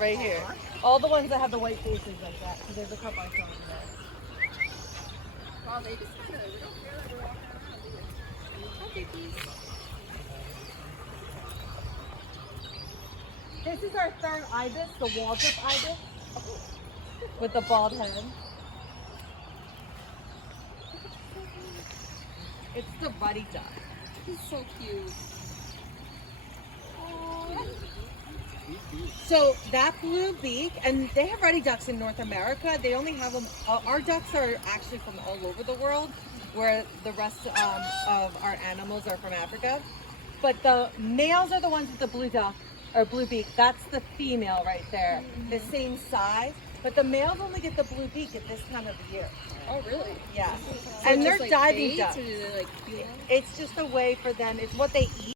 right here. All the ones that have the white faces like that. So there's a couple I saw in there. Wow, they just kind of, they don't care they're walking around, do they? Hi, babies. This is our third ibis, the Waldrop ibis, with the bald head. It's the ruddy duck. He's so cute. So that blue beak, and they have ruddy ducks in North America. They only have them. Our ducks are actually from all over the world, where the rest of our animals are from Africa. But the males are the ones with the blue duck or blue beak. That's the female right there, the same size. But the males only get the blue beak at this time of the year. Oh, really? Yeah, So and it they're just, like, diving fades, ducks. or do they, like, feel? It's just a way for them. It's what they eat.